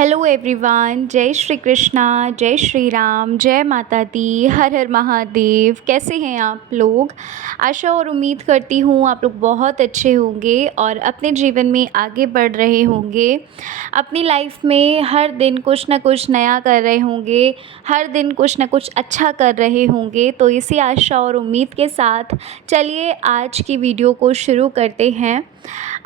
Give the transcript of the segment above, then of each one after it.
Hello everyone, जय श्री कृष्णा, जय श्री राम, जय माता दी, हर हर महादेव। कैसे हैं आप लोग? आशा और उम्मीद करती हूँ आप लोग बहुत अच्छे होंगे और अपने जीवन में आगे बढ़ रहे होंगे। अपनी लाइफ में हर दिन कुछ ना कुछ नया कर रहे होंगे, हर दिन कुछ ना कुछ अच्छा कर रहे होंगे। तो इसी आशा और उम्मीद के साथ चलिए आज की वीडियो को शुरू करते हैं।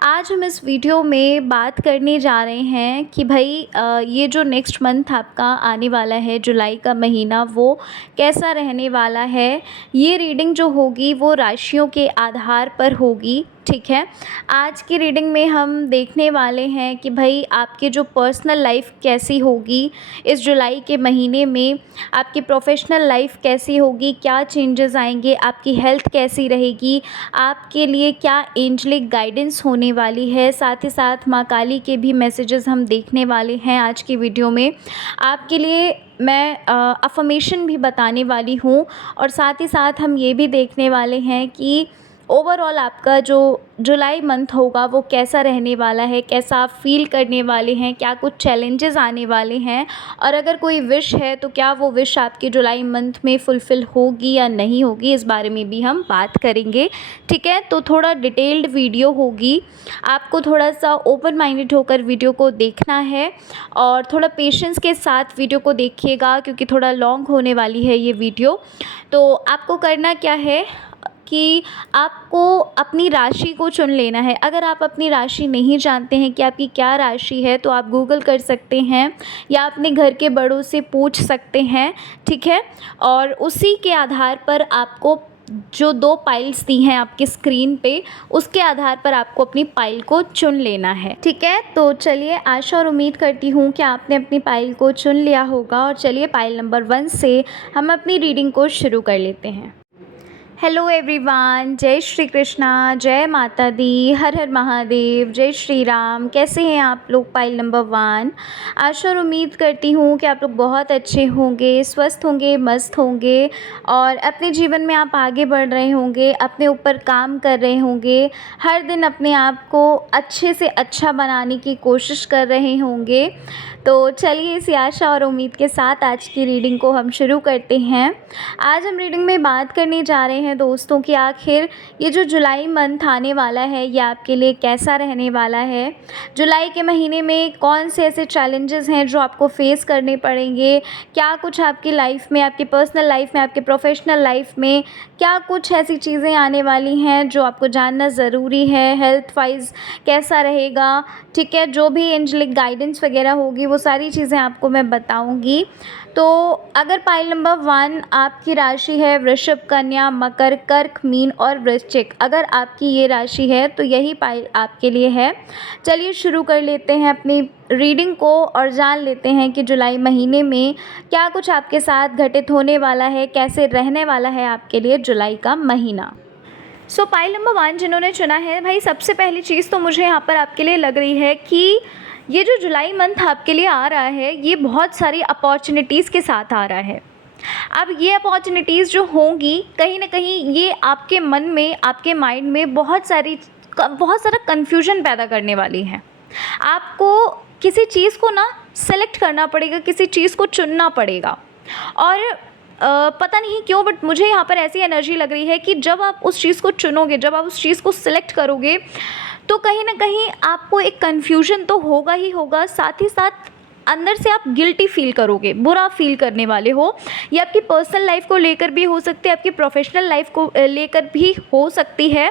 आज हम इस वीडियो में बात करने जा रहे हैं कि भाई ये जो नेक्स्ट मंथ आपका आने वाला है, जुलाई का महीना, वो कैसा रहने वाला है। ये रीडिंग जो होगी वो राशियों के आधार पर होगी, ठीक है। आज की रीडिंग में हम देखने वाले हैं कि भाई आपकी जो पर्सनल लाइफ कैसी होगी इस जुलाई के महीने में, आपकी प्रोफेशनल लाइफ कैसी होगी, क्या चेंजेस आएंगे, आपकी हेल्थ कैसी रहेगी, आपके लिए क्या एंजलिक गाइडेंस होने वाली है। साथ ही साथ माँ काली के भी मैसेजेस हम देखने वाले हैं आज की वीडियो में। आपके लिए मैं अफर्मेशन भी बताने वाली हूँ और साथ ही साथ हम ये भी देखने वाले हैं कि ओवरऑल आपका जो जुलाई मंथ होगा वो कैसा रहने वाला है, कैसा आप फील करने वाले हैं, क्या कुछ चैलेंजेस आने वाले हैं और अगर कोई विश है तो क्या वो विश आपके जुलाई मंथ में फुलफ़िल होगी या नहीं होगी, इस बारे में भी हम बात करेंगे, ठीक है। तो थोड़ा डिटेल्ड वीडियो होगी, आपको थोड़ा सा ओपन माइंडेड होकर वीडियो को देखना है और थोड़ा पेशेंस के साथ वीडियो को देखिएगा क्योंकि थोड़ा लॉन्ग होने वाली है ये वीडियो। तो आपको करना क्या है कि आपको अपनी राशि को चुन लेना है। अगर आप अपनी राशि नहीं जानते हैं कि आपकी क्या राशि है तो आप गूगल कर सकते हैं या अपने घर के बड़ों से पूछ सकते हैं, ठीक है। और उसी के आधार पर आपको जो 2 पाइल्स दी हैं आपकी स्क्रीन पे, उसके आधार पर आपको अपनी पाइल को चुन लेना है, ठीक है। तो चलिए, आशा और उम्मीद करती हूँ कि आपने अपनी पाइल को चुन लिया होगा और चलिए पाइल नंबर 1 से हम अपनी रीडिंग को शुरू कर लेते हैं। हेलो एवरीवन, जय श्री कृष्णा, जय माता दी, हर हर महादेव, जय श्री राम। कैसे हैं आप लोग? Pile number 1। आशा और उम्मीद करती हूँ कि आप लोग बहुत अच्छे होंगे, स्वस्थ होंगे, मस्त होंगे और अपने जीवन में आप आगे बढ़ रहे होंगे, अपने ऊपर काम कर रहे होंगे, हर दिन अपने आप को अच्छे से अच्छा बनाने की कोशिश कर रहे होंगे। तो चलिए इसी आशा और उम्मीद के साथ आज की रीडिंग को हम शुरू करते हैं। आज हम रीडिंग में बात करने जा रहे हैं दोस्तों कि आखिर ये जो जुलाई मंथ आने वाला है ये आपके लिए कैसा रहने वाला है। जुलाई के महीने में कौन से ऐसे चैलेंजेस हैं जो आपको फेस करने पड़ेंगे, क्या कुछ आपकी लाइफ में, आपकी पर्सनल लाइफ में, आपके प्रोफेशनल लाइफ में क्या कुछ ऐसी चीज़ें आने वाली हैं जो आपको जानना ज़रूरी है। हेल्थ वाइज कैसा रहेगा, ठीक है। जो भी एंजलिक गाइडेंस वगैरह होगी वो सारी चीज़ें आपको मैं बताऊंगी। तो अगर पाइल नंबर 1 आपकी राशि है वृषभ, कन्या, मकर, कर्क, मीन और वृश्चिक, अगर आपकी ये राशि है तो यही पाइल आपके लिए है। चलिए शुरू कर लेते हैं अपनी रीडिंग को और जान लेते हैं कि जुलाई महीने में क्या कुछ आपके साथ घटित होने वाला है, कैसे रहने वाला है आपके लिए जुलाई का महीना। सो पाइल नंबर 1 जिन्होंने चुना है, भाई सबसे पहली चीज़ तो मुझे यहाँ पर आपके लिए लग रही है कि ये जो जुलाई मंथ आपके लिए आ रहा है ये बहुत सारी अपॉर्चुनिटीज़ के साथ आ रहा है। अब ये अपॉर्चुनिटीज़ जो होंगी कहीं ना कहीं ये आपके मन में, आपके माइंड में बहुत सारा कन्फ्यूजन पैदा करने वाली हैं। आपको किसी चीज़ को ना सेलेक्ट करना पड़ेगा, किसी चीज़ को चुनना पड़ेगा और पता नहीं क्यों बट मुझे यहाँ पर ऐसी एनर्जी लग रही है कि जब आप उस चीज़ को चुनोगे, जब आप उस चीज़ को सिलेक्ट करोगे तो कहीं ना कहीं आपको एक कन्फ्यूजन तो होगा ही होगा, साथ ही साथ अंदर से आप गिल्टी फील करोगे, बुरा फील करने वाले हो। ये आपकी पर्सनल लाइफ को लेकर भी हो सकती है, आपकी प्रोफेशनल लाइफ को लेकर भी हो सकती है।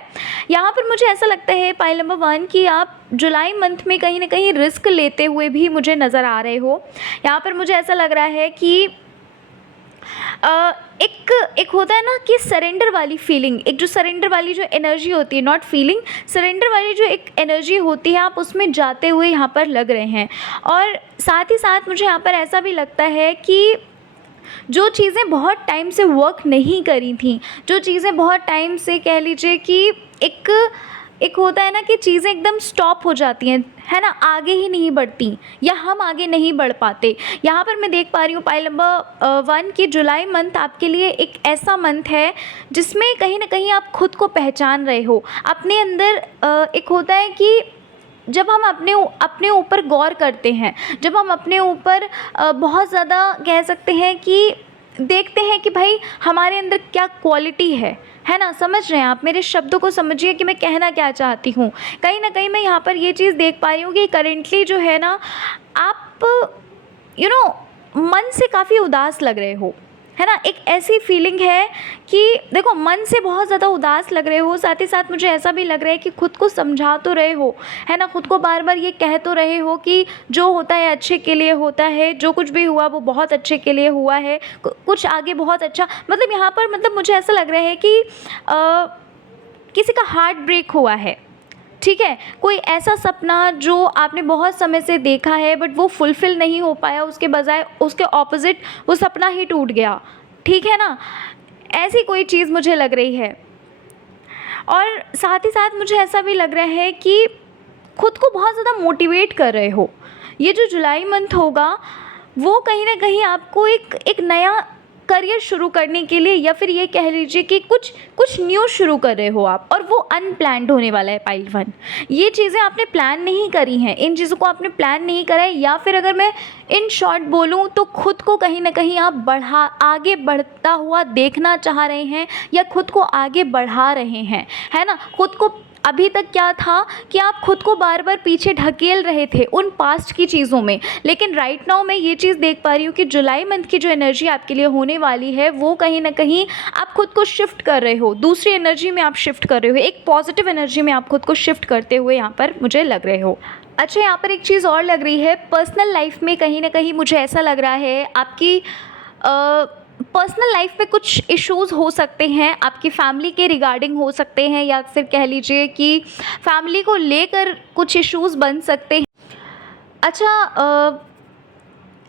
यहाँ पर मुझे ऐसा लगता है पाइल नंबर 1 कि आप जुलाई मंथ में कहीं ना कहीं रिस्क लेते हुए भी मुझे नज़र आ रहे हो। यहाँ पर मुझे ऐसा लग रहा है कि एक होता है ना कि सरेंडर वाली फीलिंग, एक जो सरेंडर वाली जो एनर्जी होती है, नॉट फीलिंग, सरेंडर वाली जो एक एनर्जी होती है, आप उसमें जाते हुए यहाँ पर लग रहे हैं। और साथ ही साथ मुझे यहाँ पर ऐसा भी लगता है कि जो चीज़ें बहुत टाइम से वर्क नहीं करी थी, जो चीज़ें बहुत टाइम से कह लीजिए कि एक होता है ना कि चीज़ें एकदम स्टॉप हो जाती हैं, है ना, आगे ही नहीं बढ़ती या हम आगे नहीं बढ़ पाते। यहाँ पर मैं देख पा रही हूँ पाइल नंबर 1 की जुलाई मंथ आपके लिए एक ऐसा मंथ है जिसमें कहीं ना कहीं आप खुद को पहचान रहे हो। अपने अंदर एक होता है कि जब हम अपने ऊपर गौर करते हैं, जब हम अपने ऊपर बहुत ज़्यादा कह सकते हैं कि देखते हैं कि भाई हमारे अंदर क्या क्वालिटी है ना? समझ रहे हैं आप? मेरे शब्दों को समझिए कि मैं कहना क्या चाहती हूँ। कहीं न कहीं मैं यहाँ पर ये चीज़ देख पा रही हूँ कि करेंटली जो है ना, आप यू नो मन से काफ़ी उदास लग रहे हो, है ना? एक ऐसी फीलिंग है कि देखो, मन से बहुत ज़्यादा उदास लग रहे हो, साथ ही साथ मुझे ऐसा भी लग रहा है कि खुद को समझा तो रहे हो, है ना? खुद को बार-बार ये कह तो रहे हो कि जो होता है अच्छे के लिए होता है, जो कुछ भी हुआ वो बहुत अच्छे के लिए हुआ है, कुछ आगे बहुत अच्छा, मतलब यहाँ पर मतलब मुझे ऐसा लग रहा है कि किसी का हार्ट ब्रेक हुआ है, ठीक है? कोई ऐसा सपना जो आपने बहुत समय से देखा है बट वो फुलफ़िल नहीं हो पाया, उसके बजाय उसके ऑपोज़िट वो सपना ही टूट गया, ठीक है ना? ऐसी कोई चीज़ मुझे लग रही है। और साथ ही साथ मुझे ऐसा भी लग रहा है कि खुद को बहुत ज़्यादा मोटिवेट कर रहे हो। ये जो जुलाई मंथ होगा, वो कहीं न कहीं आपको एक नया करियर शुरू करने के लिए, या फिर ये कह लीजिए कि कुछ न्यू शुरू कर रहे हो आप, और वो अनप्लैन्ड होने वाला है पाइल 1। ये चीज़ें आपने प्लान नहीं करी हैं, इन चीज़ों को आपने प्लान नहीं करा है, या फिर अगर मैं इन शॉर्ट बोलूँ तो खुद को कहीं न कहीं आप आगे बढ़ता हुआ देखना चाह रहे हैं, या खुद को आगे बढ़ा रहे हैं, है ना? खुद को अभी तक क्या था कि आप खुद को बार-बार पीछे ढकेल रहे थे उन पास्ट की चीज़ों में, लेकिन राइट नाउ मैं ये चीज़ देख पा रही हूँ कि जुलाई मंथ की जो एनर्जी आपके लिए होने वाली है, वो कहीं न कहीं आप खुद को शिफ्ट कर रहे हो, दूसरी एनर्जी में आप शिफ्ट कर रहे हो, एक पॉजिटिव एनर्जी में आप खुद को शिफ्ट करते हुए यहाँ पर मुझे लग रहे हो। अच्छा, यहाँ पर एक चीज़ और लग रही है, पर्सनल लाइफ में कहीं न कहीं मुझे ऐसा लग रहा है आपकी पर्सनल लाइफ में कुछ इश्यूज़ हो सकते हैं, आपकी फैमिली के रिगार्डिंग हो सकते हैं, या फिर कह लीजिए कि फैमिली को लेकर कुछ इश्यूज़ बन सकते हैं। अच्छा,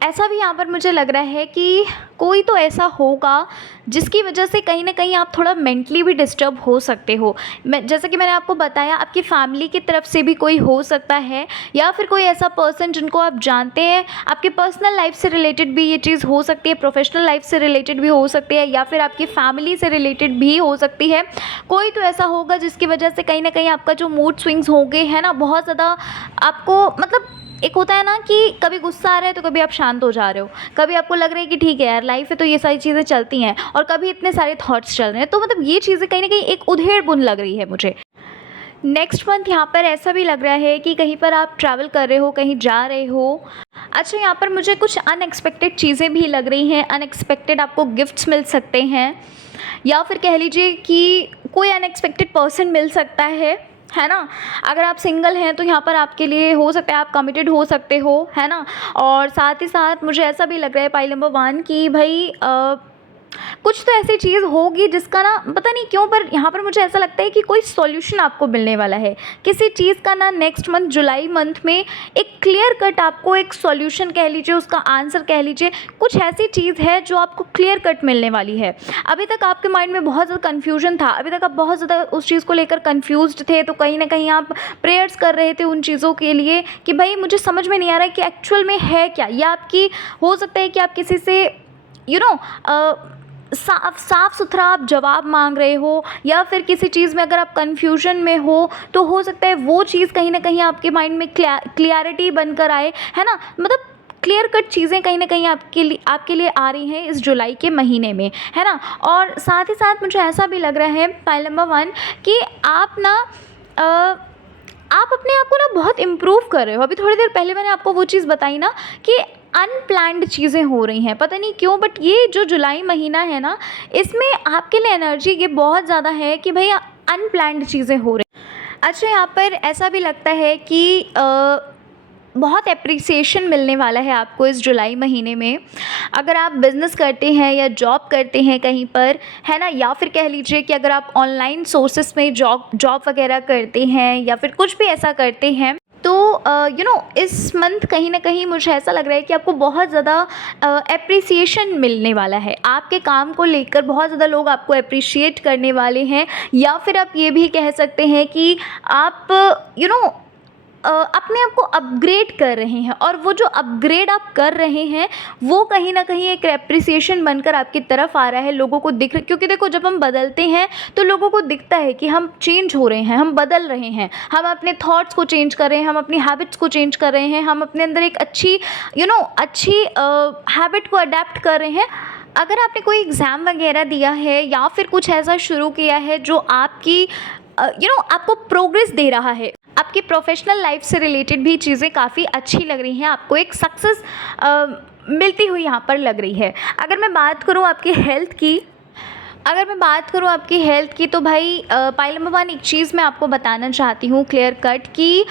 ऐसा भी यहाँ पर मुझे लग रहा है कि कोई तो ऐसा होगा जिसकी वजह से कहीं न कहीं आप थोड़ा मेंटली भी डिस्टर्ब हो सकते हो। मैं, जैसा कि मैंने आपको बताया, आपकी फैमिली की तरफ से भी कोई हो सकता है, या फिर कोई ऐसा पर्सन जिनको आप जानते हैं, आपके पर्सनल लाइफ से रिलेटेड भी ये चीज़ हो सकती है, प्रोफेशनल लाइफ से रिलेटेड भी हो सकती है, या फिर आपकी फैमिली से रिलेटेड भी हो सकती है। कोई तो ऐसा होगा जिसकी वजह से कहीं न कहीं आपका जो मूड स्विंग्स होंगे, है ना, बहुत ज़्यादा आपको, मतलब एक होता है ना कि कभी गुस्सा आ रहा है तो कभी आप शांत हो जा रहे हो, कभी आपको लग रहा है कि ठीक है यार, लाइफ है तो ये सारी चीज़ें चलती हैं, और कभी इतने सारे थॉट्स चल रहे हैं, तो मतलब ये चीज़ें कहीं ना कहीं एक उधेड़-बुन लग रही है मुझे। नेक्स्ट मंथ यहाँ पर ऐसा भी लग रहा है कि कहीं पर आप ट्रैवल कर रहे हो, कहीं जा रहे हो। अच्छा, यहाँ पर मुझे कुछ अनएक्सपेक्टेड चीज़ें भी लग रही हैं, अनएक्सपेक्टेड आपको गिफ्ट्स मिल सकते हैं, या फिर कह लीजिए कि कोई अनएक्सपेक्टेड पर्सन मिल सकता है ना? अगर आप सिंगल हैं तो यहाँ पर आपके लिए हो सकता है आप कमिटेड हो सकते हो, है ना? और साथ ही साथ मुझे ऐसा भी लग रहा है पाइल नंबर 1 कि भाई कुछ तो ऐसी चीज़ होगी जिसका ना पता नहीं क्यों, पर यहाँ पर मुझे ऐसा लगता है कि कोई सॉल्यूशन आपको मिलने वाला है किसी चीज़ का ना, नेक्स्ट मंथ जुलाई मंथ में एक क्लियर कट आपको एक सॉल्यूशन कह लीजिए, उसका आंसर कह लीजिए, कुछ ऐसी चीज़ है जो आपको क्लियर कट मिलने वाली है। अभी तक आपके माइंड में बहुत ज़्यादा कन्फ्यूजन था, अभी तक आप बहुत ज़्यादा उस चीज़ को लेकर कन्फ्यूज्ड थे, तो कहीं ना कहीं आप प्रेयर्स कर रहे थे उन चीज़ों के लिए कि भाई मुझे समझ में नहीं आ रहा है कि एक्चुअल में है क्या, या आपकी हो सकता है कि आप किसी से साफ सुथरा आप जवाब मांग रहे हो, या फिर किसी चीज़ में अगर आप कन्फ्यूजन में हो तो हो सकता है वो चीज़ कहीं ना कहीं आपके माइंड में क्लियरिटी बनकर आए, है ना? मतलब क्लियर कट चीज़ें कहीं ना कहीं आपके लिए आ रही हैं इस जुलाई के महीने में, है ना? और साथ ही साथ मुझे ऐसा भी लग रहा है पाइल नंबर 1 कि आप ना आप अपने आप को ना बहुत इम्प्रूव कर रहे हो। अभी थोड़ी देर पहले मैंने आपको वो चीज़ बताई ना कि अनप्लैन्ड चीज़ें हो रही हैं, पता नहीं क्यों, बट ये जो जुलाई महीना है ना, इसमें आपके लिए एनर्जी ये बहुत ज़्यादा है कि भाई अनप्लैन्ड चीज़ें हो रही हैं। अच्छा, यहाँ पर ऐसा भी लगता है कि बहुत एप्रिसिएशन मिलने वाला है आपको इस जुलाई महीने में, अगर आप बिज़नेस करते हैं या जॉब करते हैं कहीं पर, है ना, या फिर कह लीजिए कि अगर आप ऑनलाइन सोर्सेस में जॉब वगैरह करते हैं, या फिर कुछ भी ऐसा करते हैं, तो इस मंथ कहीं ना कहीं मुझे ऐसा लग रहा है कि आपको बहुत ज़्यादा एप्रिसिएशन मिलने वाला है, आपके काम को लेकर बहुत ज़्यादा लोग आपको अप्रिशिएट करने वाले हैं, या फिर आप ये भी कह सकते हैं कि आप अपने आप को अपग्रेड कर रहे हैं, और वो जो अपग्रेड आप कर रहे हैं वो कहीं न कहीं एक एप्रिसिएशन बनकर आपकी तरफ आ रहा है, लोगों को दिख रहा, क्योंकि देखो जब हम बदलते हैं तो लोगों को दिखता है कि हम चेंज हो रहे हैं, हम बदल रहे हैं, हम अपने थॉट्स को चेंज कर रहे हैं, हम अपनी हैबिट्स को चेंज कर रहे हैं, हम अपने अंदर एक अच्छी अच्छी हैबिट को अडेप्ट कर रहे हैं। अगर आपने कोई एग्ज़ाम वगैरह दिया है या फिर कुछ ऐसा शुरू किया है जो आपकी आपको प्रोग्रेस दे रहा है, आपकी प्रोफेशनल लाइफ से रिलेटेड भी चीज़ें काफ़ी अच्छी लग रही हैं, आपको एक सक्सेस मिलती हुई यहाँ पर लग रही है। अगर मैं बात करूँ आपकी हेल्थ की तो भाई पाइल नंबर 1 एक चीज़ मैं आपको बताना चाहती हूँ क्लियर कट कि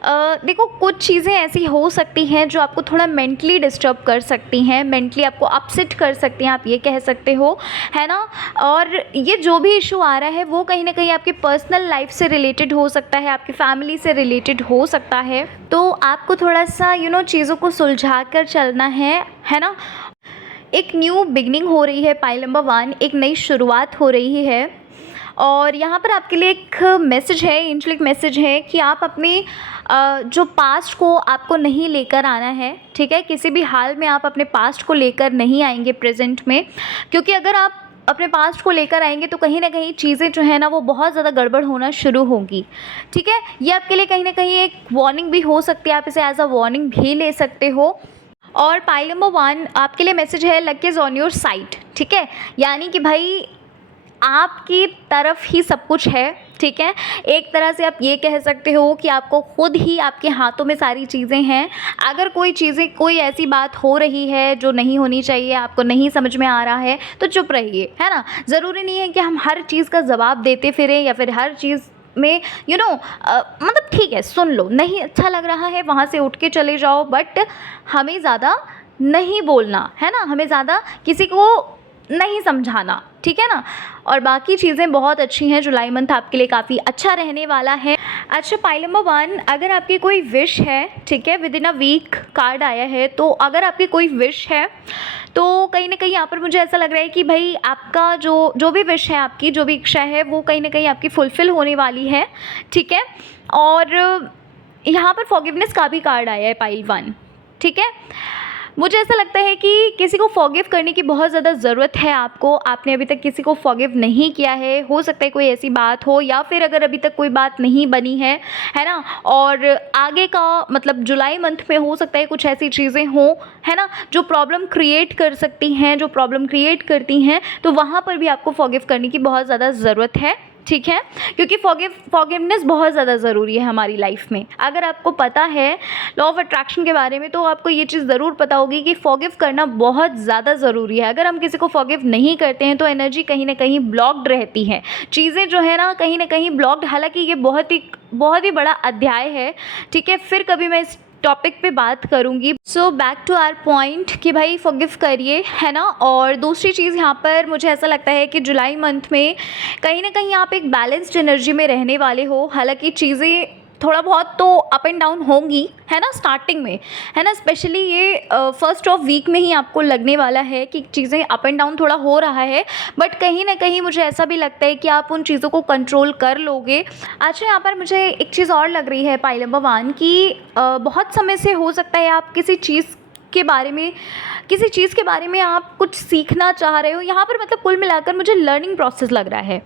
देखो कुछ चीज़ें ऐसी हो सकती हैं जो आपको थोड़ा मेंटली डिस्टर्ब कर सकती हैं, मेंटली आपको अपसेट कर सकती हैं, आप ये कह सकते हो, है ना। और ये जो भी इशू आ रहा है वो कहीं ना कहीं आपकी पर्सनल लाइफ से रिलेटेड हो सकता है, आपकी फैमिली से रिलेटेड हो सकता है, तो आपको थोड़ा सा चीज़ों को सुलझा कर चलना है ना। एक न्यू बिगनिंग हो रही है पाइल नंबर 1, एक नई शुरुआत हो रही है, और यहाँ पर आपके लिए एक मैसेज है, एंजेलिक मैसेज है कि आप अपने जो पास्ट को आपको नहीं लेकर आना है, ठीक है। किसी भी हाल में आप अपने पास्ट को लेकर नहीं आएंगे प्रेजेंट में, क्योंकि अगर आप अपने पास्ट को लेकर आएंगे तो कहीं ना कहीं चीज़ें जो है ना वो बहुत ज़्यादा गड़बड़ होना शुरू होंगी, ठीक है। ये आपके लिए कहीं ना कहीं एक वार्निंग भी हो सकती है, आप इसे एज अ वार्निंग भी ले सकते हो। और पाइल नंबर 1 आपके लिए मैसेज है, luck is on your side, ठीक है। यानी कि भाई आपकी तरफ ही सब कुछ है, ठीक है। एक तरह से आप ये कह सकते हो कि आपको खुद ही आपके हाथों में सारी चीज़ें हैं। अगर कोई ऐसी बात हो रही है जो नहीं होनी चाहिए, आपको नहीं समझ में आ रहा है, तो चुप रहिए, है ना। ज़रूरी नहीं है कि हम हर चीज़ का जवाब देते फिरें या फिर हर चीज़ में मतलब ठीक है सुन लो, नहीं अच्छा लग रहा है वहाँ से उठ के चले जाओ, बट हमें ज़्यादा नहीं बोलना, है ना, हमें ज़्यादा किसी को नहीं समझाना, ठीक है ना। और बाकी चीज़ें बहुत अच्छी हैं, जुलाई मंथ आपके लिए काफ़ी अच्छा रहने वाला है। अच्छा पाइल नंबर 1, अगर आपकी कोई विश है, ठीक है, within a week card आया है, तो अगर आपकी कोई विश है तो कहीं ना कहीं यहाँ पर मुझे ऐसा लग रहा है कि भाई आपका जो भी विश है, आपकी जो भी इच्छा है वो कहीं ना कहीं आपकी फुलफ़िल होने वाली है, ठीक है। और यहाँ पर फॉरगिवनेस का भी कार्ड आया है पाइल 1, ठीक है। मुझे ऐसा लगता है कि किसी को फॉरगिव करने की बहुत ज़्यादा ज़रूरत है आपको, आपने अभी तक किसी को फॉरगिव नहीं किया है, हो सकता है कोई ऐसी बात हो, या फिर अगर अभी तक कोई बात नहीं बनी है ना, और आगे का मतलब जुलाई मंथ में हो सकता है कुछ ऐसी चीज़ें हों, है ना, जो प्रॉब्लम क्रिएट कर सकती हैं, जो प्रॉब्लम क्रिएट करती हैं, तो वहाँ पर भी आपको फॉरगिव करने की बहुत ज़्यादा ज़रूरत है, ठीक है। क्योंकि फॉरगिवनेस बहुत ज़्यादा ज़रूरी है हमारी लाइफ में। अगर आपको पता है लॉ ऑफ अट्रैक्शन के बारे में तो आपको ये चीज़ ज़रूर पता होगी कि फॉरगिव करना बहुत ज़्यादा ज़रूरी है। अगर हम किसी को फॉरगिव नहीं करते हैं तो एनर्जी कहीं ना कहीं ब्लॉक्ड रहती है, चीज़ें जो है ना कहीं ब्लॉक्ड। हालांकि ये बहुत ही बड़ा अध्याय है, ठीक है, फिर कभी मैं इस टॉपिक पे बात करूँगी। So back to our point कि भाई फॉरगिव करिए, है ना। और दूसरी चीज़ यहाँ पर मुझे ऐसा लगता है कि जुलाई मंथ में कहीं ना कहीं आप एक बैलेंस्ड एनर्जी में रहने वाले हो। हालांकि चीज़ें थोड़ा बहुत तो अप एंड डाउन होंगी, है ना, स्टार्टिंग में, है ना, स्पेशली ये फर्स्ट ऑफ वीक में ही आपको लगने वाला है कि चीज़ें अप एंड डाउन थोड़ा हो रहा है, बट कहीं ना कहीं मुझे ऐसा भी लगता है कि आप उन चीज़ों को कंट्रोल कर लोगे। अच्छा यहाँ पर मुझे एक चीज़ और लग रही है पाइल नंबर 1 कि बहुत समय से हो सकता है आप किसी चीज़ के बारे में आप कुछ सीखना चाह रहे हो। यहाँ पर मतलब कुल मिलाकर मुझे लर्निंग प्रोसेस लग रहा है।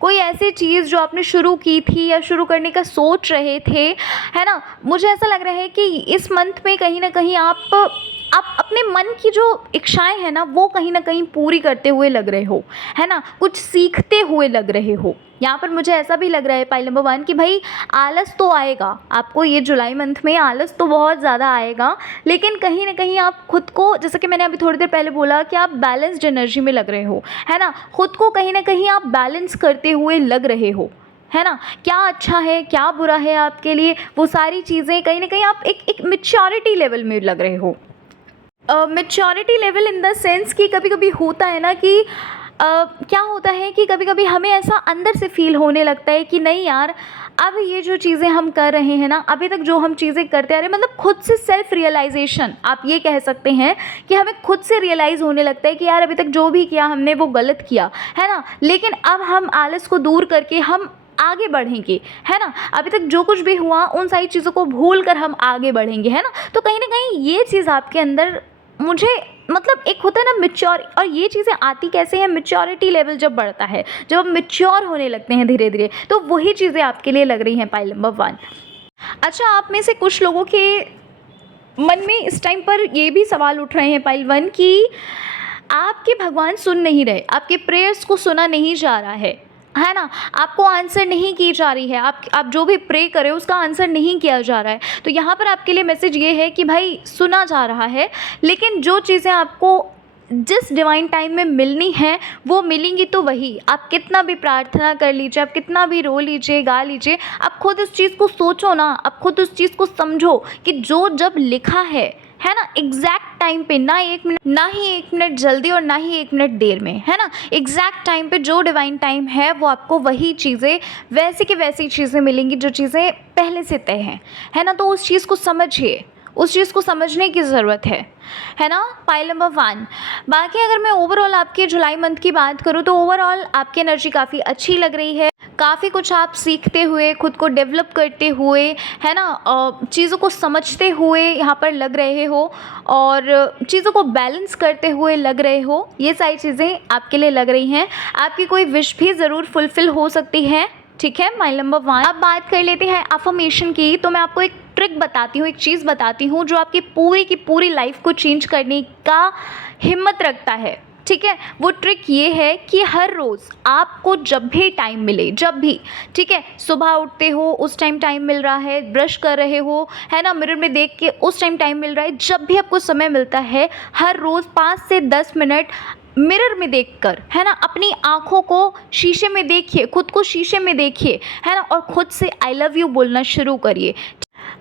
कोई ऐसी चीज़ जो आपने शुरू की थी या शुरू करने का सोच रहे थे, है ना, मुझे ऐसा लग रहा है कि इस मंथ में कहीं ना कहीं आप अपने मन की जो इच्छाएं हैं ना वो कहीं ना कहीं पूरी करते हुए लग रहे हो, है ना, कुछ सीखते हुए लग रहे हो। यहाँ पर मुझे ऐसा भी लग रहा है पाइल नंबर 1 कि भाई आलस तो आएगा आपको, ये जुलाई मंथ में आलस तो बहुत ज़्यादा आएगा, लेकिन कहीं ना कहीं आप खुद को, जैसे कि मैंने अभी थोड़ी देर पहले बोला कि आप बैलेंस्ड एनर्जी में लग रहे हो, है ना, खुद को कहीं ना कहीं आप बैलेंस करते हुए लग रहे हो, है ना। क्या अच्छा है क्या बुरा है आपके लिए, वो सारी चीज़ें कहीं ना कहीं आप एक मेच्योरिटी लेवल में लग रहे हो। Maturity level in the sense कि कभी कभी होता है ना कि क्या होता है कि कभी कभी हमें ऐसा अंदर से फील होने लगता है कि नहीं यार, अब ये जो चीज़ें हम कर रहे हैं ना, अभी तक जो हम चीज़ें करते आ रहे हैं, मतलब खुद से सेल्फ रियलाइजेशन आप ये कह सकते हैं कि हमें खुद से रियलाइज़ होने लगता है कि यार अभी तक जो भी किया हमने वो गलत किया, है ना। लेकिन अब हम आलस को दूर करके हम आगे बढ़ेंगे, है ना। अभी तक जो कुछ भी हुआ उन सारी चीज़ों को भूल कर हम आगे बढ़ेंगे, है ना। तो कहीं ना कहीं ये चीज़ आपके अंदर मुझे मतलब एक होता है ना मैच्योर, और ये चीज़ें आती कैसे हैं, मैच्योरिटी लेवल जब बढ़ता है, जब हम मैच्योर होने लगते हैं धीरे धीरे, तो वही चीज़ें आपके लिए लग रही हैं पाइल नंबर 1। अच्छा, आप में से कुछ लोगों के मन में इस टाइम पर ये भी सवाल उठ रहे हैं पाइल 1 कि आपके भगवान सुन नहीं रहे, आपके प्रेयर्स को सुना नहीं जा रहा है ना। आपको आंसर नहीं की जा रही है, आप जो भी प्रे करें उसका आंसर नहीं किया जा रहा है। तो यहाँ पर आपके लिए मैसेज ये है कि भाई सुना जा रहा है, लेकिन जो चीज़ें आपको जिस डिवाइन टाइम में मिलनी है वो मिलेंगी। तो वही आप कितना भी प्रार्थना कर लीजिए, आप कितना भी रो लीजिए, गा लीजिए, आप खुद उस चीज़ को सोचो ना, आप खुद उस चीज़ को समझो कि जो जब लिखा है ना, एग्जैक्ट टाइम पे, ना ही एक मिनट जल्दी और ना ही 1 मिनट देर में, है ना। एग्जैक्ट टाइम पे जो डिवाइन टाइम है वो आपको वही चीज़ें वैसी की वैसी चीज़ें मिलेंगी जो चीज़ें पहले से तय हैं, है ना। तो उस चीज़ को समझिए, उस चीज़ को समझने की ज़रूरत है ना, पाइल नंबर 1। बाकी अगर मैं ओवरऑल आपके जुलाई मंथ की बात करूँ तो ओवरऑल आपकी एनर्जी काफ़ी अच्छी लग रही है, काफ़ी कुछ आप सीखते हुए, खुद को डेवलप करते हुए, है ना, चीज़ों को समझते हुए यहाँ पर लग रहे हो, और चीज़ों को बैलेंस करते हुए लग रहे हो। ये सारी चीज़ें आपके लिए लग रही हैं। आपकी कोई विश भी ज़रूर फुलफ़िल हो सकती है, ठीक है, पाइल नंबर 1। अब बात कर लेते हैं अफर्मेशन की। तो मैं आपको एक ट्रिक बताती हूँ, एक चीज़ बताती हूँ जो आपकी पूरी की पूरी लाइफ को चेंज करने का हिम्मत रखता है, ठीक है। वो ट्रिक ये है कि हर रोज़ आपको जब भी टाइम मिले, जब भी, ठीक है, सुबह उठते हो उस टाइम मिल रहा है, ब्रश कर रहे हो, है ना, मिरर में देख के उस टाइम मिल रहा है, जब भी आपको समय मिलता है हर रोज़ 5 से 10 मिनट मिरर में देखकर, है ना, अपनी आँखों को शीशे में देखिए, खुद को शीशे में देखिए, है ना, और खुद से आई लव यू बोलना शुरू करिए।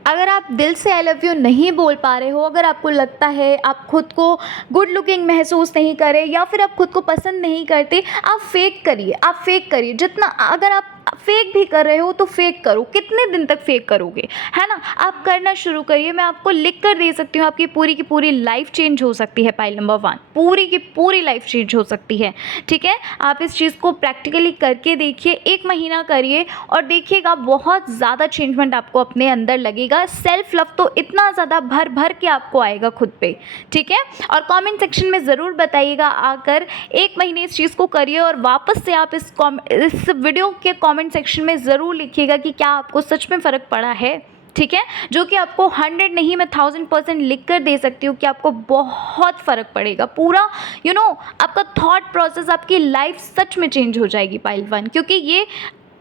अगर आप दिल से आई लव यू नहीं बोल पा रहे हो, अगर आपको लगता है आप खुद को गुड लुकिंग महसूस नहीं करें या फिर आप खुद को पसंद नहीं करते, आप फेक करिए, आप फेक करिए जितना। अगर आप फेक भी कर रहे हो तो फेक करो, कितने दिन तक फेक करोगे, है ना। आप करना शुरू करिए। मैं आपको लिख कर दे सकती हूँ, आपकी पूरी की पूरी लाइफ चेंज हो सकती है पाइल नंबर 1, पूरी की पूरी लाइफ चेंज हो सकती है, ठीक है। आप इस चीज़ को प्रैक्टिकली करके देखिए, 1 महीना करिए और देखिएगा बहुत ज़्यादा चेंजमेंट आपको अपने अंदर लगेगा। सेल्फ लव तो इतना ज़्यादा भर भर के आपको आएगा खुद पे, ठीक है। और कमेंट सेक्शन में ज़रूर बताइएगा आकर, 1 महीने इस चीज़ को करिए और वापस से आप इस वीडियो के कमेंट सेक्शन में ज़रूर लिखिएगा कि क्या आपको सच में फ़र्क पड़ा है, ठीक है। जो कि आपको 100 नहीं, मैं 1000% लिख कर दे सकती हूँ कि आपको बहुत फ़र्क पड़ेगा। पूरा आपका थॉट प्रोसेस, आपकी लाइफ सच में चेंज हो जाएगी पाइल 1, क्योंकि ये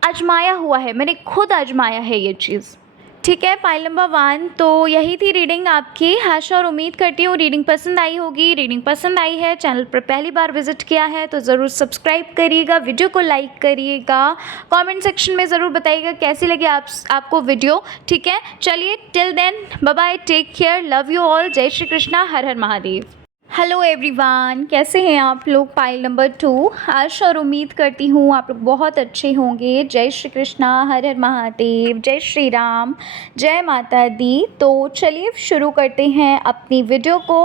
आजमाया हुआ है, मैंने खुद आजमाया है ये चीज़, ठीक है। पाइल नंबर 1, तो यही थी रीडिंग आपकी। आशा और उम्मीद करती हूँ रीडिंग पसंद आई होगी। रीडिंग पसंद आई है, चैनल पर पहली बार विजिट किया है तो ज़रूर सब्सक्राइब करिएगा, वीडियो को लाइक करिएगा, कमेंट सेक्शन में ज़रूर बताइएगा कैसी लगी आपको वीडियो, ठीक है। चलिए, till then bye bye, take care, love you all, जय श्री कृष्णा, हर हर महादेव। हेलो एवरीवन, कैसे हैं आप लोग। पाइल नंबर 2, आशा और उम्मीद करती हूँ आप लोग बहुत अच्छे होंगे। जय श्री कृष्णा, हर हर महादेव, जय श्री राम, जय माता दी। तो चलिए शुरू करते हैं अपनी वीडियो को।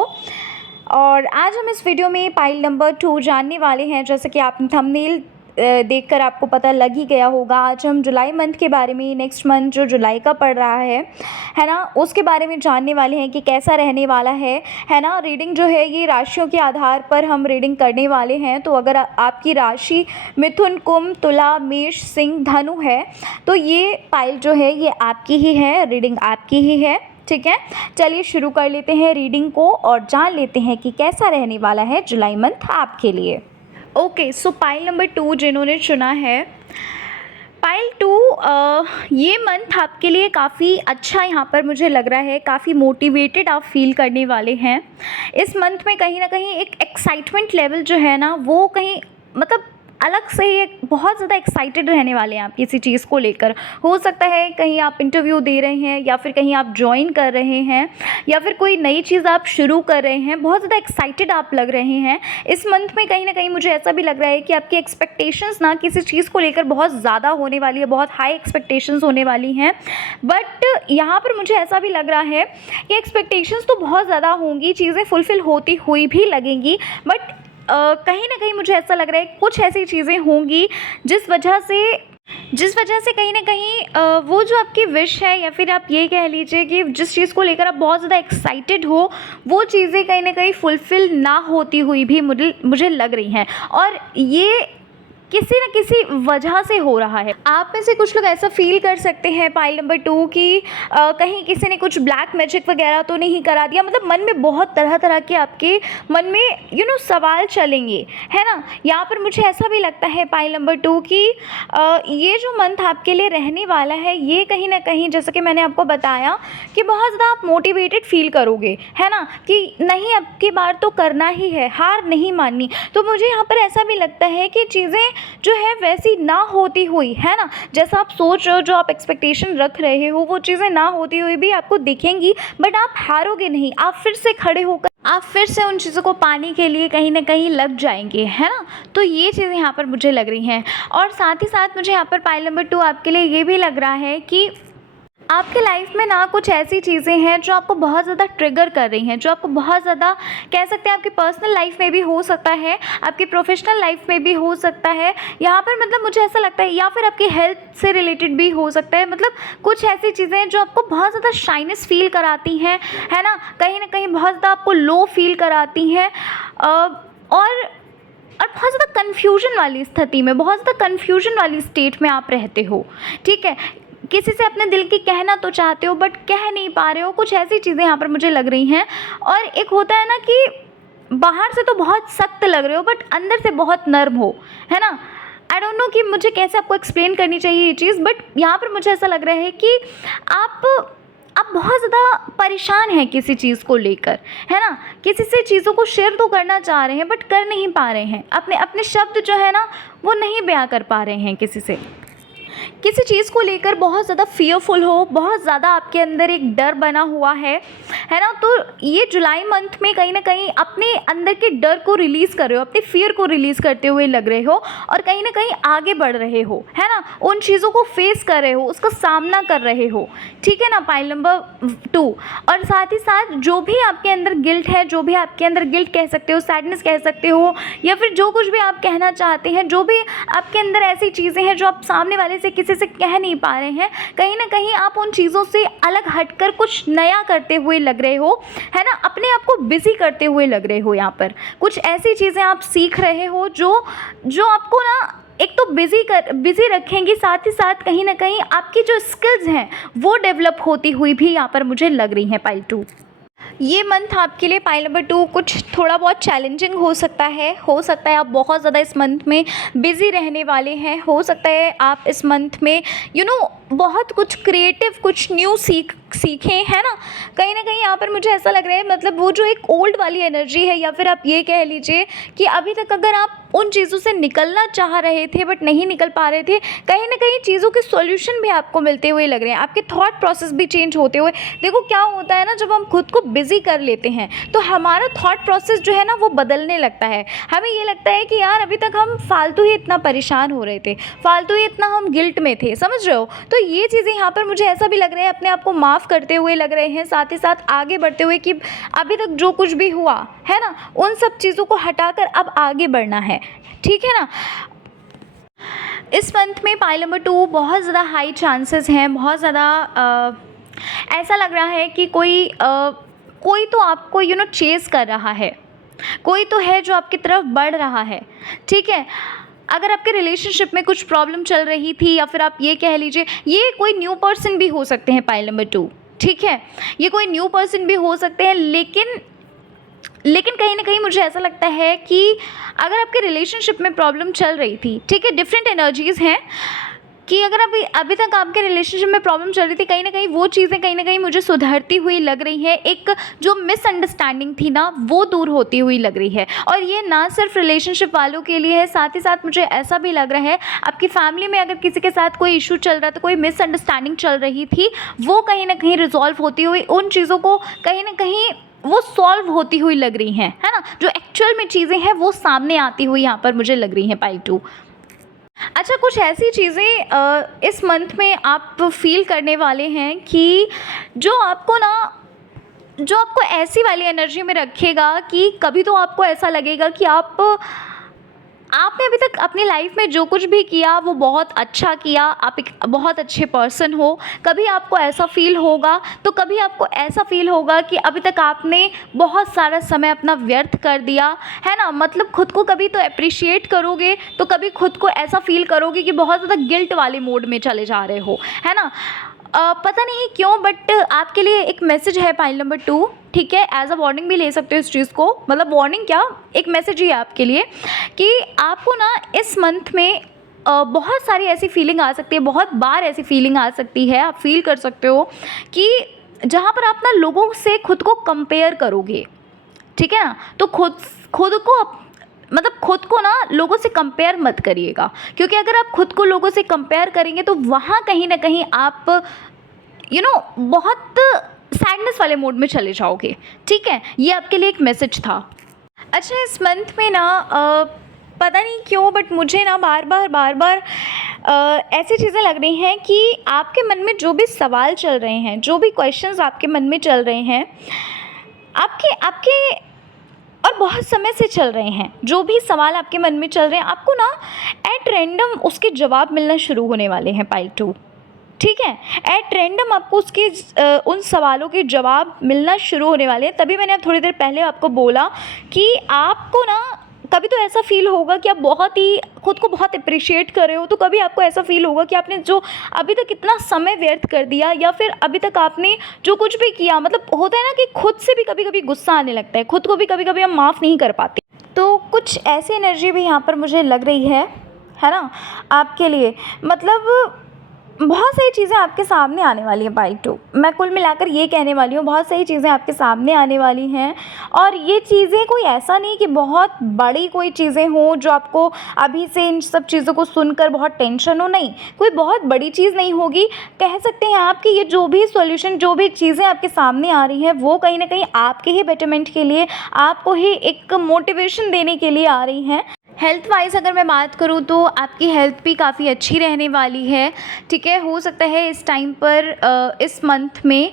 और आज हम इस वीडियो में पाइल नंबर 2 जानने वाले हैं। जैसे कि आपने थंबनेल देखकर आपको पता लग ही गया होगा, आज हम जुलाई मंथ के बारे में, नेक्स्ट मंथ जो जुलाई का पड़ रहा है ना, उसके बारे में जानने वाले हैं कि कैसा रहने वाला है ना। रीडिंग जो है ये राशियों के आधार पर हम रीडिंग करने वाले हैं। तो अगर आपकी राशि मिथुन, कुंभ, तुला, मेष, सिंह, धनु है तो ये पाइल जो है ये आपकी ही है, रीडिंग आपकी ही है, ठीक है। चलिए शुरू कर लेते हैं रीडिंग को और जान लेते हैं कि कैसा रहने वाला है जुलाई मंथ आपके लिए। ओके, सो पाइल नंबर 2 जिन्होंने चुना है, पाइल 2, ये मंथ आपके लिए काफ़ी अच्छा यहाँ पर मुझे लग रहा है, काफ़ी मोटिवेटेड आप फील करने वाले हैं। इस मंथ में कहीं ना कहीं एक एक्साइटमेंट लेवल जो है ना वो कहीं मतलब अलग से ही एक बहुत ज़्यादा एक्साइटेड रहने वाले हैं आप किसी चीज़ को लेकर। हो सकता है कहीं आप इंटरव्यू दे रहे हैं या फिर कहीं आप ज्वाइन कर रहे हैं या फिर कोई नई चीज़ आप शुरू कर रहे हैं, बहुत ज़्यादा एक्साइटेड आप लग रहे हैं। इस मंथ में कहीं ना कहीं मुझे ऐसा भी लग रहा है कि आपकी एक्सपेक्टेशंस ना किसी चीज़ को लेकर बहुत ज़्यादा होने वाली है, बहुत हाई एक्सपेक्टेशंस होने वाली हैं। बट यहाँ पर मुझे ऐसा भी लग रहा है कि एक्सपेक्टेशंस तो बहुत ज़्यादा होंगी, चीज़ें फुलफ़िल होती हुई भी लगेंगी, बट कहीं ना कहीं मुझे ऐसा लग रहा है कुछ ऐसी चीज़ें होंगी जिस वजह से जिस वजह से कहीं न कहीं वो जो आपकी विश है या फिर आप ये कह लीजिए कि जिस चीज़ को लेकर आप बहुत ज़्यादा एक्साइटेड हो, वो चीज़ें कहीं न कहीं फुलफ़िल ना होती हुई भी मुझे मुझे लग रही हैं, और ये किसी न किसी वजह से हो रहा है। आप में से कुछ लोग ऐसा फ़ील कर सकते हैं पाइल नंबर 2 कि कहीं किसी ने कुछ ब्लैक मैजिक वग़ैरह तो नहीं करा दिया। मतलब मन में बहुत तरह-तरह के आपके मन में सवाल चलेंगे, है ना? यहाँ पर मुझे ऐसा भी लगता है पाइल नंबर 2 कि ये जो मंथ आपके लिए रहने वाला है, ये कहीं न कहीं जैसा कि मैंने आपको बताया कि बहुत ज़्यादा आप मोटिवेटेड फ़ील करोगे, है ना? कि नहीं, अब की बार तो करना ही है, हार नहीं माननी। तो मुझे यहाँ पर ऐसा भी लगता है कि चीज़ें जो है वैसी ना होती हुई, है ना, जैसा आप सोच रहे हो, जो आप एक्सपेक्टेशन रख रहे हो, वो चीज़ें ना होती हुई भी आपको दिखेंगी, बट आप हारोगे नहीं। आप फिर से खड़े होकर आप फिर से उन चीज़ों को पाने के लिए कहीं न कहीं लग जाएँगे, है ना? तो ये चीज़ें यहाँ पर मुझे लग रही हैं, और साथ ही साथ मुझे यहाँ पर पाइल नंबर 2 आपके लिए ये भी लग रहा है कि आपके लाइफ में ना कुछ ऐसी चीज़ें हैं जो आपको बहुत ज़्यादा ट्रिगर कर रही हैं, जो आपको बहुत ज़्यादा, कह सकते हैं, आपकी पर्सनल लाइफ में भी हो सकता है, आपकी प्रोफेशनल लाइफ में भी हो सकता है। यहाँ पर मतलब मुझे ऐसा लगता है, या फिर आपकी हेल्थ से रिलेटेड भी हो सकता है। मतलब कुछ ऐसी चीज़ें हैं जो आपको बहुत ज़्यादा शाइनेस फील कराती हैं, है ना? कहीं न कहीं बहुत ज़्यादा आपको लो फील कराती हैं, और बहुत ज़्यादा कन्फ्यूजन वाली स्थिति में, बहुत ज़्यादा कन्फ्यूजन वाली स्टेट में आप रहते हो, ठीक है? किसी से अपने दिल की कहना तो चाहते हो, बट कह नहीं पा रहे हो। कुछ ऐसी चीज़ें यहाँ पर मुझे लग रही हैं। और एक होता है ना कि बाहर से तो बहुत सख्त लग रहे हो, बट अंदर से बहुत नर्म हो, है ना? आई डोंट नो कि मुझे कैसे आपको एक्सप्लेन करनी चाहिए ये चीज़, बट यहाँ पर मुझे ऐसा लग रहा है कि आप आप बहुत ज़्यादा परेशान हैं किसी चीज़ को लेकर, है ना? किसी से चीज़ों को शेयर तो करना चाह रहे हैं, बट कर नहीं पा रहे हैं। अपने अपने शब्द जो है ना, वो नहीं बयां कर पा रहे हैं किसी से। किसी चीज़ को लेकर बहुत ज़्यादा फ़ियरफुल हो, बहुत ज़्यादा आपके अंदर एक डर बना हुआ है ना? तो ये जुलाई मंथ में कहीं न कहीं अपने अंदर के डर को रिलीज़ कर रहे हो, अपने फ़ियर को रिलीज़ करते हुए लग रहे हो, और कहीं न कहीं आगे बढ़ रहे हो, है ना? उन चीज़ों को फ़ेस कर रहे हो, उसका सामना कर रहे हो, ठीक है ना? Pile number 2। और साथ ही साथ जो भी आपके अंदर गिल्ट है, जो भी आपके अंदर गिल्ट कह सकते हो, सैडनेस कह सकते हो, या फिर जो कुछ भी आप कहना चाहते हैं, जो भी आपके अंदर ऐसी चीज़ें हैं जो आप सामने वाले से किसी से कह नहीं पा रहे हैं, कहीं ना कहीं आप उन चीज़ों से अलग हटकर कुछ नया करते हुए लग रहे हो, है ना? अपने आप को बिजी करते हुए लग रहे हो। यहाँ पर कुछ ऐसी चीज़ें आप सीख रहे हो जो जो आपको ना एक तो बिजी रखेंगी, साथ ही साथ कहीं ना कहीं आपकी जो स्किल्स हैं वो डेवलप होती हुई भी यहाँ पर मुझे लग रही हैं। पाइल 2, ये मंथ आपके लिए पाइल नंबर 2 कुछ थोड़ा बहुत चैलेंजिंग हो सकता है। आप बहुत ज़्यादा इस मंथ में बिज़ी रहने वाले हैं। हो सकता है आप इस मंथ में बहुत कुछ क्रिएटिव, कुछ न्यू सीखें, है ना? कहीं न कहीं यहाँ पर मुझे ऐसा लग रहा है, मतलब वो जो एक ओल्ड वाली एनर्जी है, या फिर आप ये कह लीजिए कि अभी तक अगर आप उन चीज़ों से निकलना चाह रहे थे बट नहीं निकल पा रहे थे, कहीं न कहीं चीज़ों के सॉल्यूशन भी आपको मिलते हुए लग रहे हैं। आपके थॉट प्रोसेस भी चेंज होते हुए, देखो क्या होता है ना, जब हम खुद को बिज़ी कर लेते हैं तो हमारा थॉट प्रोसेस जो है ना वो बदलने लगता है। हमें ये लगता है कि यार अभी तक हम फालतू ही इतना परेशान हो रहे थे, फालतू ही इतना हम गिल्ट में थे, समझ रहे हो? तो ये चीज़ें यहाँ पर मुझे ऐसा भी लग रहा है, अपने आप को माफ़ करते हुए लग रहे हैं, साथ ही साथ आगे बढ़ते हुए कि अभी तक जो कुछ भी हुआ है ना, उन सब चीज़ों को हटाकर अब आगे बढ़ना है, ठीक है ना? इस मंथ में पाइल नंबर 2 बहुत ज़्यादा हाई चांसेस हैं, बहुत ज़्यादा ऐसा लग रहा है कि कोई तो आपको चेज़ कर रहा है, कोई तो है जो आपकी तरफ बढ़ रहा है, ठीक है? अगर आपके रिलेशनशिप में कुछ प्रॉब्लम चल रही थी, या फिर आप ये कह लीजिए, ये कोई न्यू पर्सन भी हो सकते हैं पाइल नंबर 2, ठीक है? ये कोई न्यू पर्सन भी हो सकते हैं, लेकिन कहीं न कहीं मुझे ऐसा लगता है कि अगर आपके रिलेशनशिप में प्रॉब्लम चल रही थी, ठीक है, डिफरेंट एनर्जीज़ हैं कि अगर अभी तक आपके रिलेशनशिप में प्रॉब्लम चल रही थी, कहीं न कहीं वो चीज़ें कहीं न कहीं मुझे सुधरती हुई लग रही हैं। एक जो मिसअंडरस्टैंडिंग थी ना, वो दूर होती हुई लग रही है, और ये ना सिर्फ रिलेशनशिप वालों के लिए है, साथ ही साथ मुझे ऐसा भी लग रहा है आपकी फैमिली में अगर किसी के साथ कोई इशू चल रहा था, कोई मिसअंडरस्टैंडिंग चल रही थी, वो कहीं न कहीं रिज़ॉल्व होती हुई, उन चीज़ों को कहीं न कहीं वो सॉल्व होती हुई लग रही हैं, है ना? जो एक्चुअल में चीज़ें हैं वो सामने आती हुई यहाँ पर मुझे लग रही हैं पाइल 2। अच्छा, कुछ ऐसी चीज़ें इस मंथ में आप फील करने वाले हैं कि जो आपको ऐसी वाली एनर्जी में रखेगा कि कभी तो आपको ऐसा लगेगा कि आप आपने अभी तक अपनी लाइफ में जो कुछ भी किया वो बहुत अच्छा किया, आप एक बहुत अच्छे पर्सन हो। कभी आपको ऐसा फ़ील होगा तो कभी आपको ऐसा फ़ील होगा कि अभी तक आपने बहुत सारा समय अपना व्यर्थ कर दिया, है ना? मतलब खुद को कभी तो एप्रिशिएट करोगे, तो कभी खुद को ऐसा फ़ील करोगे कि बहुत ज़्यादा गिल्ट वाले मोड में चले जा रहे हो, है ना? पता नहीं क्यों बट आपके लिए एक मैसेज है पाइल नंबर 2, ठीक है? एज़ अ वार्निंग भी ले सकते हो इस चीज़ को, मतलब वार्निंग क्या, एक मैसेज ही है आपके लिए कि आपको ना इस मंथ में बहुत सारी ऐसी फीलिंग आ सकती है, बहुत बार ऐसी फीलिंग आ सकती है, आप फ़ील कर सकते हो कि जहाँ पर आप ना लोगों से खुद को कंपेयर करोगे, ठीक है ना? तो खुद खुद को मतलब खुद को ना लोगों से कंपेयर मत करिएगा, क्योंकि अगर आप खुद को लोगों से कंपेयर करेंगे तो वहाँ कहीं ना कहीं आप बहुत सैडनेस वाले मोड में चले जाओगे, ठीक है? ये आपके लिए एक मैसेज था। अच्छा, इस मंथ में ना पता नहीं क्यों बट मुझे ना बार बार ऐसी चीज़ें लग रही हैं कि आपके मन में जो भी सवाल चल रहे हैं, जो भी क्वेश्चंस आपके मन में चल रहे हैं, आपके आपके और बहुत समय से चल रहे हैं, जो भी सवाल आपके मन में चल रहे हैं, आपको ना एट रैंडम उसके जवाब मिलना शुरू होने वाले हैं पाइल 2, ठीक है? एट रैंडम आपको उसके उन सवालों के जवाब मिलना शुरू होने वाले हैं। तभी मैंने अब थोड़ी देर पहले आपको बोला कि आपको ना कभी तो ऐसा फ़ील होगा कि आप बहुत ही खुद को बहुत अप्रिशिएट कर रहे हो, तो कभी आपको ऐसा फ़ील होगा कि आपने जो अभी तक इतना समय व्यर्थ कर दिया, या फिर अभी तक आपने जो कुछ भी किया, मतलब होता है ना कि खुद से भी कभी कभी गुस्सा आने लगता है, खुद को भी कभी कभी हम माफ़ नहीं कर पाते। तो कुछ ऐसी एनर्जी भी यहाँ पर मुझे लग रही है ना, आपके लिए। मतलब बहुत सारी चीज़ें आपके सामने आने वाली हैं पाइल 2। मैं कुल मिलाकर ये कहने वाली हूँ, बहुत सारी चीज़ें आपके सामने आने वाली हैं, और ये चीज़ें कोई ऐसा नहीं कि बहुत बड़ी कोई चीज़ें हों जो आपको अभी से इन सब चीज़ों को सुनकर बहुत टेंशन हो, नहीं, कोई बहुत बड़ी चीज़ नहीं होगी। कह सकते हैं आप कि ये जो भी सॉल्यूशन, जो भी चीज़ें आपके सामने आ रही हैं, वो कहीं ना कहीं आपके ही बेटरमेंट के लिए, आपको ही एक मोटिवेशन देने के लिए आ रही हैं। हेल्थ वाइज अगर मैं बात करूँ तो आपकी हेल्थ भी काफ़ी अच्छी रहने वाली है, ठीक है? हो सकता है इस टाइम पर इस मंथ में,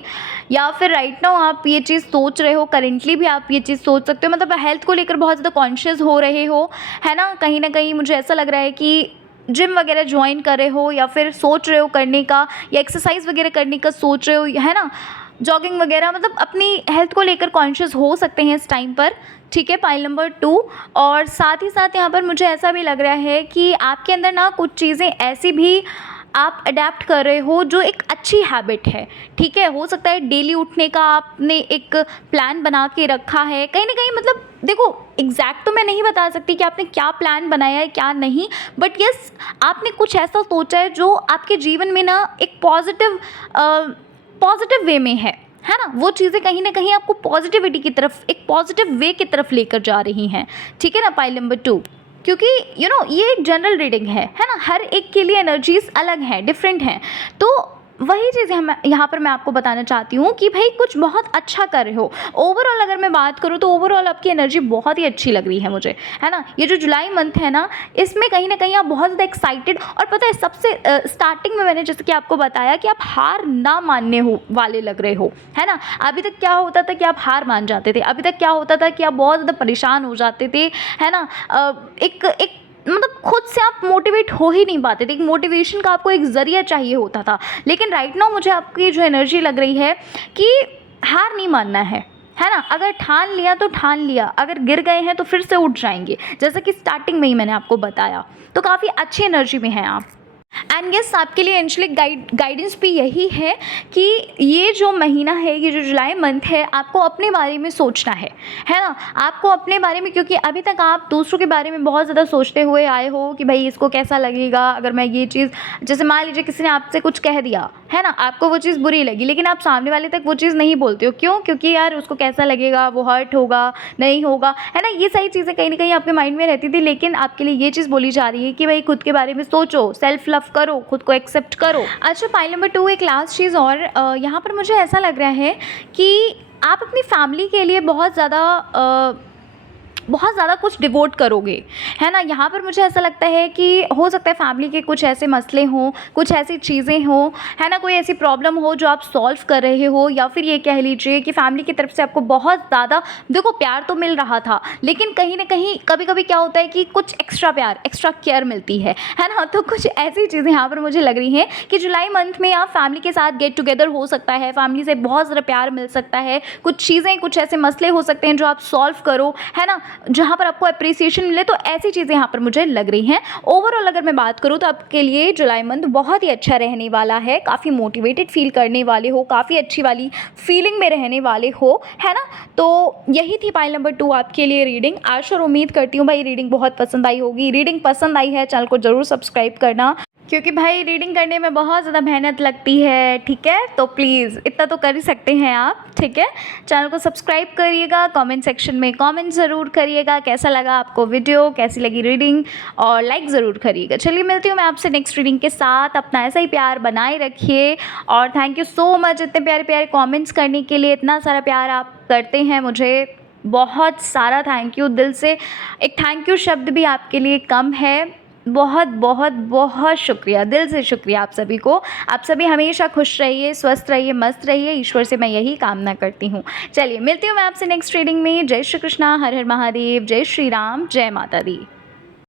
या फिर राइट नाउ आप ये चीज़ सोच रहे हो, करेंटली भी आप ये चीज़ सोच सकते हो, मतलब हेल्थ को लेकर बहुत ज़्यादा कॉन्शियस हो रहे हो, है ना? कहीं ना कहीं मुझे ऐसा लग रहा है कि जिम वगैरह ज्वाइन कर रहे हो, या फिर सोच रहे हो करने का, या एक्सरसाइज वगैरह करने का सोच रहे हो, है ना? जॉगिंग वगैरह, मतलब अपनी हेल्थ को लेकर कॉन्शियस हो सकते हैं इस टाइम पर, ठीक है? Pile number 2। और साथ ही साथ यहाँ पर मुझे ऐसा भी लग रहा है कि आपके अंदर ना कुछ चीज़ें ऐसी भी आप अडेप्ट कर रहे हो जो एक अच्छी हैबिट है, ठीक है? हो सकता है डेली उठने का आपने एक प्लान बना के रखा है कहीं ना कहीं, मतलब देखो एग्जैक्ट तो मैं नहीं बता सकती कि आपने क्या प्लान बनाया है क्या नहीं, बट यस आपने कुछ ऐसा सोचा है जो आपके जीवन में ना एक पॉजिटिव वे में है ना? वो चीज़ें कहीं ना कहीं आपको पॉजिटिविटी की तरफ, एक पॉजिटिव वे की तरफ लेकर जा रही हैं, ठीक है ना? पाइल नंबर 2, क्योंकि ये एक जनरल रीडिंग है ना? हर एक के लिए एनर्जीज अलग हैं, डिफरेंट हैं। तो वही चीज़ हम यहाँ पर मैं आपको बताना चाहती हूँ कि भाई कुछ बहुत अच्छा कर रहे हो। ओवरऑल अगर मैं बात करूँ तो ओवरऑल आपकी एनर्जी बहुत ही अच्छी लग रही है मुझे, है ना? ये जो जुलाई मंथ है ना, इसमें कहीं ना कहीं आप बहुत ज़्यादा एक्साइटेड, और पता है सबसे स्टार्टिंग में मैंने जैसे कि आपको बताया कि आप हार ना मानने हो वाले लग रहे हो, है ना? अभी तक क्या होता था कि आप हार मान जाते थे, अभी तक क्या होता था कि आप बहुत ज़्यादा परेशान हो जाते थे, है ना? एक एक मतलब खुद से आप मोटिवेट हो ही नहीं पाते थे, एक मोटिवेशन का आपको एक ज़रिया चाहिए होता था। लेकिन राइट नाउ मुझे आपकी जो एनर्जी लग रही है कि हार नहीं मानना है ना? अगर ठान लिया तो ठान लिया, अगर गिर गए हैं तो फिर से उठ जाएंगे, जैसा कि स्टार्टिंग में ही मैंने आपको बताया। तो काफ़ी अच्छी एनर्जी में हैं आप। एंड यस आपके लिए एंजलिक गाइडेंस भी यही है कि ये जो महीना है, ये जो जुलाई मंथ है, आपको अपने बारे में सोचना है ना? आपको अपने बारे में, क्योंकि अभी तक आप दूसरों के बारे में बहुत ज़्यादा सोचते हुए आए हो कि भाई इसको कैसा लगेगा अगर मैं ये चीज़, जैसे मान लीजिए किसी ने आपसे कुछ कह दिया, है ना? आपको वो चीज़ बुरी लगी, लेकिन आप सामने वाले तक वो चीज़ नहीं बोलते हो, क्यों? क्योंकि यार उसको कैसा लगेगा, वो हर्ट होगा, नहीं होगा, है ना? ये सारी चीज़ें कहीं ना कहीं आपके माइंड में रहती थी। लेकिन आपके लिए ये चीज़ बोली जा रही है कि भाई खुद के बारे में सोचो, सेल्फ लव करो, खुद को एक्सेप्ट करो। अच्छा, पाइल नंबर 2, एक लास्ट चीज़ और यहाँ पर मुझे ऐसा लग रहा है कि आप अपनी फैमिली के लिए बहुत ज़्यादा बहुत ज़्यादा कुछ डिवोट करोगे, है ना। यहाँ पर मुझे ऐसा लगता है कि हो सकता है फैमिली के कुछ ऐसे मसले हों, कुछ ऐसी चीज़ें हों, है ना, कोई ऐसी प्रॉब्लम हो जो आप सॉल्व कर रहे हो, या फिर ये कह लीजिए कि फैमिली की तरफ से आपको बहुत ज़्यादा देखो प्यार तो मिल रहा था, लेकिन कहीं ना कहीं कभी कभी क्या होता है कि कुछ एक्स्ट्रा प्यार, एक्स्ट्रा केयर मिलती है ना। तो कुछ ऐसी चीज़ें यहाँ पर मुझे लग रही हैं कि जुलाई मंथ में आप फैमिली के साथ गेट टुगेदर हो सकता है, फैमिली से बहुत ज़्यादा प्यार मिल सकता है, कुछ चीज़ें, कुछ ऐसे मसले हो सकते हैं जो आप सॉल्व करो, है ना, जहाँ पर आपको अप्रिसिएशन मिले। तो ऐसी चीज़ें यहाँ पर मुझे लग रही हैं। ओवरऑल अगर मैं बात करूँ तो आपके लिए जुलाई मंथ बहुत ही अच्छा रहने वाला है, काफ़ी मोटिवेटेड फील करने वाले हो, काफ़ी अच्छी वाली फीलिंग में रहने वाले हो, है ना। तो यही थी पाइल नंबर 2 आपके लिए रीडिंग। आशा और उम्मीद करती हूँ भाई रीडिंग बहुत पसंद आई होगी। रीडिंग पसंद आई है चैनल को ज़रूर सब्सक्राइब करना, क्योंकि भाई रीडिंग करने में बहुत ज़्यादा मेहनत लगती है, ठीक है। तो प्लीज़ इतना तो कर ही सकते हैं आप, ठीक है। चैनल को सब्सक्राइब करिएगा, कमेंट सेक्शन में कमेंट ज़रूर करिएगा कैसा लगा आपको वीडियो, कैसी लगी रीडिंग, और लाइक ज़रूर करिएगा। चलिए मिलती हूँ मैं आपसे नेक्स्ट रीडिंग के साथ। अपना ऐसा ही प्यार बनाए रखिए, और थैंक यू सो मच इतने प्यारे प्यारे कॉमेंट्स करने के लिए। इतना सारा प्यार आप करते हैं, मुझे बहुत सारा थैंक यू। दिल से एक थैंक यू शब्द भी आपके लिए कम है। बहुत बहुत बहुत शुक्रिया, दिल से शुक्रिया आप सभी को। आप सभी हमेशा खुश रहिए, स्वस्थ रहिए, मस्त रहिए, ईश्वर से मैं यही कामना करती हूँ। चलिए मिलती हूँ मैं आपसे नेक्स्ट रीडिंग में। जय श्री कृष्णा, हर हर महादेव, जय श्री राम, जय माता दी।